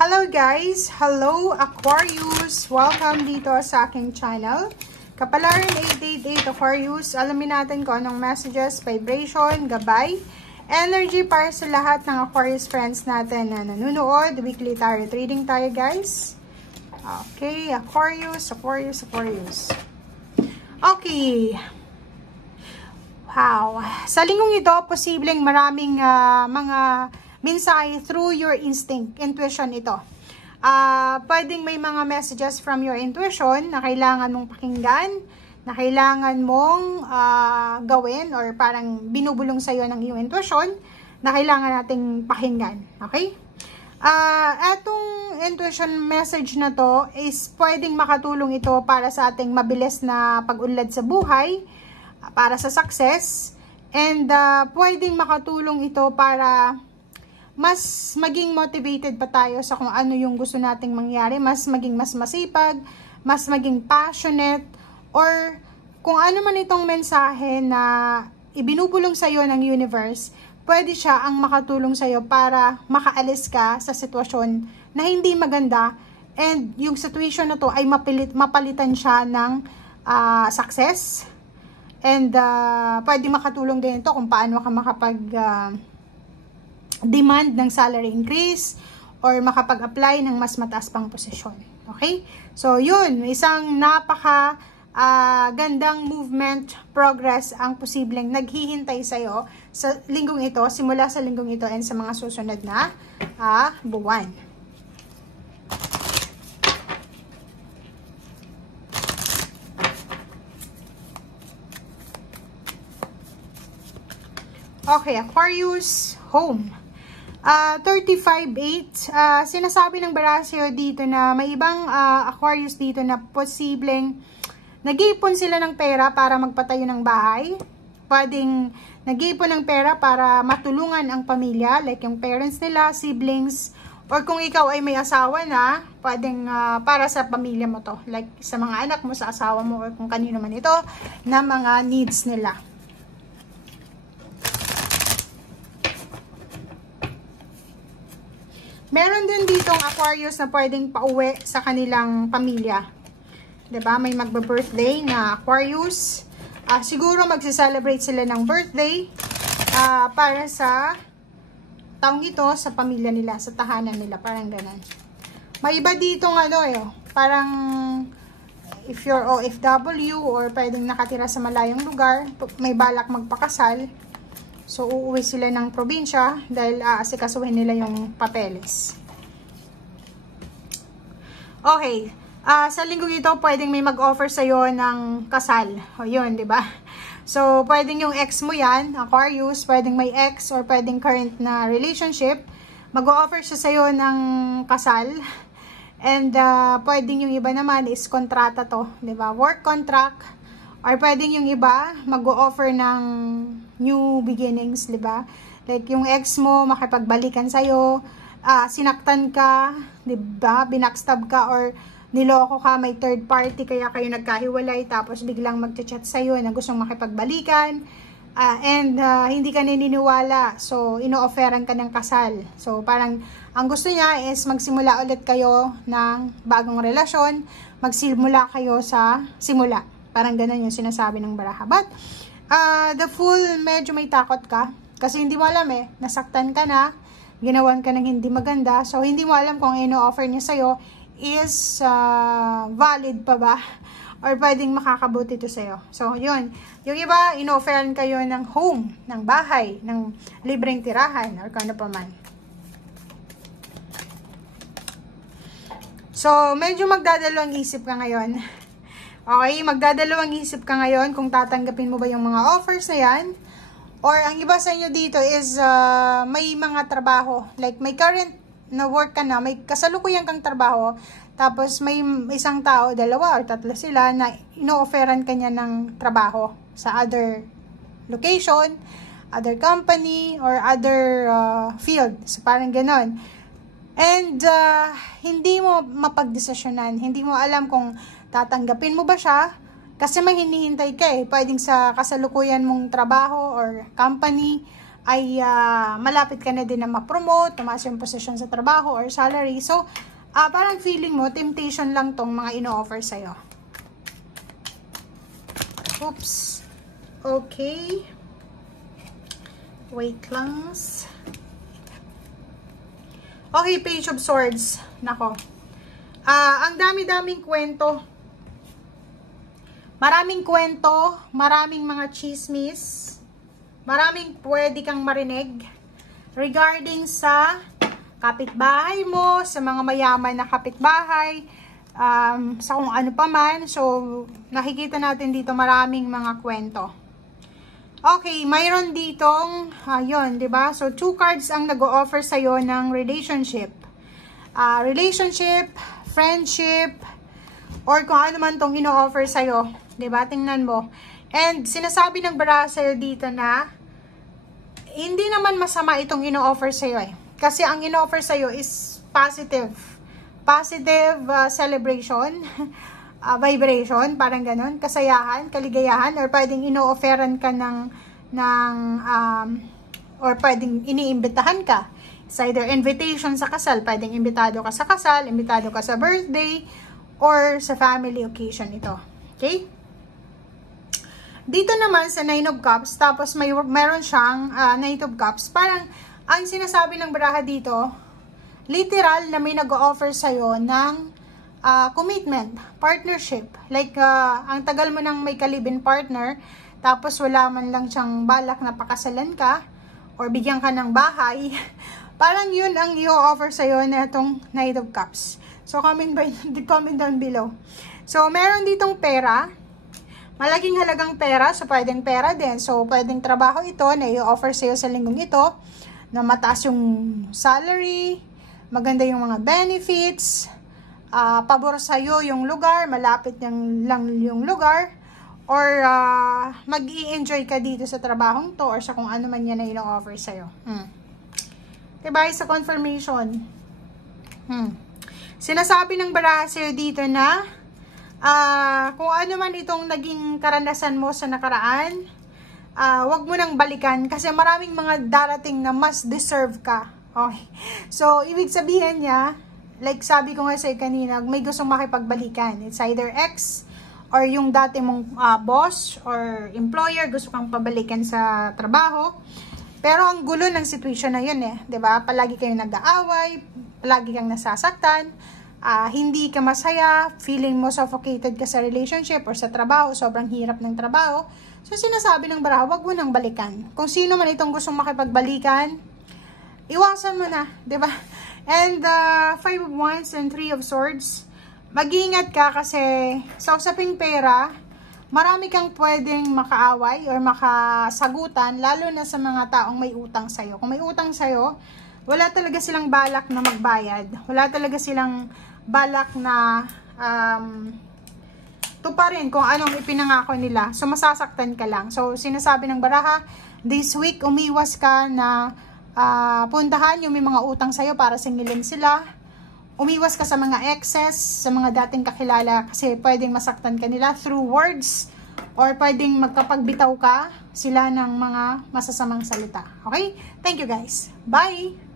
Hello guys! Hello Aquarius! Welcome dito sa aking channel. Kapalaran 888 Aquarius, alamin natin kung anong messages, vibration, gabay, energy para sa lahat ng Aquarius friends natin na nanonood. Weekly tarot reading tayo guys. Okay, Aquarius. Okay. Wow. Sa linggong ito, posibleng maraming mga mensahe through your instinct, intuition ito. Pwedeng may mga messages from your intuition na kailangan mong pakinggan, na kailangan mong gawin, or parang binubulong sa'yo ng iyong intuition na kailangan nating pakinggan. Okay? Etong intuition message na to is pwedeng makatulong ito para sa ating mabilis na pag-unlad sa buhay, para sa success, and pwedeng makatulong ito para mas maging motivated pa tayo sa kung ano yung gusto nating mangyari, mas maging mas masipag, mas maging passionate, or kung ano man itong mensahe na ibinubulong sa'yo ng universe, pwede siya ang makatulong sa'yo para makaalis ka sa sitwasyon na hindi maganda, and yung situation na to ay mapalitan siya ng success, and pwede makatulong din ito kung paano ka demand ng salary increase or makapag-apply ng mas mataas pang posisyon. Okay? So, yun. Isang napaka gandang movement, progress ang posibleng naghihintay sa'yo sa linggong ito, simula sa linggong ito and sa mga susunod na buwan. Okay, Aquarius, home. 35.8, sinasabi ng Barasio dito na may ibang Aquarius dito na posibleng nag-iipon sila ng pera para magpatayo ng bahay. Pwedeng nag-iipon ng pera para matulungan ang pamilya, like yung parents nila, siblings, or kung ikaw ay may asawa na, pwedeng para sa pamilya mo to, like sa mga anak mo, sa asawa mo, or kung kanino man ito, na mga needs nila. Meron din ditong Aquarius na pwedeng pauwi sa kanilang pamilya. 'Di ba? May magbe-birthday na Aquarius. Siguro magse-celebrate sila ng birthday para sa taong ito sa pamilya nila, sa tahanan nila, parang ganun. May iba ditong parang if you're OFW or pwedeng nakatira sa malayong lugar, may balak magpakasal. So, uuwi sila ng probinsya dahil asikasuhin nila yung papeles. Okay. Sa linggong ito, pwedeng may mag-offer sa'yo ng kasal. O, yun, di ba? So, pwedeng yung ex mo yan, Aquarius, pwedeng may ex or pwedeng current na relationship. Mag-offer siya sa'yo ng kasal. And, pwedeng yung iba naman is kontrata to, di ba? Work contract. Or pwedeng yung iba, mag-o-offer ng new beginnings, di ba? Like yung ex mo, makipagbalikan sa'yo, sinaktan ka, di ba? Binackstab ka or niloko ka, may third party, kaya kayo nagkahiwalay, tapos biglang mag-chat sa'yo na gustong makipagbalikan, and hindi ka naniniwala, so ino-offeran ka ng kasal. So parang, ang gusto niya is magsimula ulit kayo ng bagong relasyon, magsimula kayo sa simula. Parang ganun yung sinasabi ng baraha. But, the Fool, medyo may takot ka. Kasi hindi mo alam nasaktan ka na, ginawan ka ng hindi maganda. So, hindi mo alam kung ino-offer niya sa'yo is valid pa ba? Or pwedeng makakabuti ito sa'yo. So, yun. Yung iba, ino-offeran kayo ng home, ng bahay, ng libreng tirahan, or kano pa man. So, medyo magdadalawang isip ka ngayon. Okay, magdadalawang isip ka ngayon kung tatanggapin mo ba yung mga offers na yan. Or ang iba sa inyo dito is may mga trabaho. Like may current na work ka na, may kasalukuyan kang trabaho. Tapos may isang tao, dalawa or tatlo sila na ino-offeran ka niya ng trabaho sa other location, other company, or other field. So parang ganon. And hindi mo mapagdesisyonan. Hindi mo alam kung tatanggapin mo ba siya kasi may hinihintay ka Pwedeng sa kasalukuyan mong trabaho or company, ay malapit ka na din na ma-promote, tumaas yung posisyon sa trabaho or salary. So, parang feeling mo, temptation lang tong mga ino-offer sa'yo. Oops. Okay. Wait lang. Okay, Page of Swords. Nako. Ang dami-daming kwento. Maraming kwento, maraming mga chismis, maraming pwede kang marinig regarding sa kapitbahay mo, sa mga mayaman na kapitbahay, sa kung ano pa man. So, nakikita natin dito maraming mga kwento. Okay, mayroon ditong, yun, diba? So, 2 cards ang nag-o-offer sa'yo ng relationship. Relationship, friendship, or kung ano man tong ino-offer sa'yo. Diba? Tingnan mo. And, sinasabi ng baraha sa'yo dito na, hindi naman masama itong ino-offer sa'yo eh. Kasi ang ino-offer sa'yo is positive. Positive celebration, vibration, parang ganun, kasayahan, kaligayahan, or pwedeng ino-offeran ka or pwedeng iniimbitahan ka. It's either invitation sa kasal, pwedeng imbitado ka sa kasal, imbitado ka sa birthday, or sa family occasion ito. Okay? Dito naman sa Nine of Cups, tapos mayroon siyang Knight of Cups, parang ang sinasabi ng baraha dito, literal na may nag-o-offer sa'yo ng commitment, partnership. Like, ang tagal mo nang may kalibin partner, tapos wala man lang siyang balak na pakasalan ka, or bigyan ka ng bahay, parang yun ang i-offer sa'yo na itong Knight of Cups. So, comment down below. So, meron ditong pera, malaking halagang pera, so pwedeng pera din. So, pwedeng trabaho ito na i-offer sa'yo sa linggong ito, na mataas yung salary, maganda yung mga benefits, pabor sa'yo yung lugar, malapit lang yung lugar, or mag-i-enjoy ka dito sa trabahong to, or sa kung ano man yan na ino-offer sa'yo. Diba? Sa confirmation. Sinasabi ng baraha sa'yo dito na, kung ano man itong naging karanasan mo sa nakaraan, wag mo nang balikan kasi maraming mga darating na mas deserve ka. Okay. So, ibig sabihin niya, like sabi ko nga sa'yo kanina, may gustong makipagbalikan. It's either ex or yung dati mong boss or employer, gusto kang pabalikan sa trabaho. Pero ang gulo ng situation na yun eh. 'Di ba? Palagi kayong nag-aaway, palagi kang nasasaktan, hindi ka masaya, feeling mo suffocated ka sa relationship or sa trabaho, sobrang hirap ng trabaho. So, sinasabi ng baraha, wag mo nang balikan. Kung sino man itong gustong makipagbalikan, iwasan mo na, 'di ba? And 5 of Wands and 3 of Swords, mag-iingat ka kasi sa usaping pera, marami kang pwedeng makaaway or makasagutan, lalo na sa mga taong may utang sa'yo. Kung may utang sa'yo, wala talaga silang balak na magbayad. Wala talaga silang balak na tuparin kung anong ipinangako nila. So, masasaktan ka lang. So, sinasabi ng baraha, this week, umiwas ka na puntahan yung may mga utang sa'yo para singilin sila. Umiwas ka sa mga excess, sa mga dating kakilala kasi pwedeng masaktan ka nila through words or pwedeng magkapagbitaw ka sila ng mga masasamang salita. Okay? Thank you guys. Bye!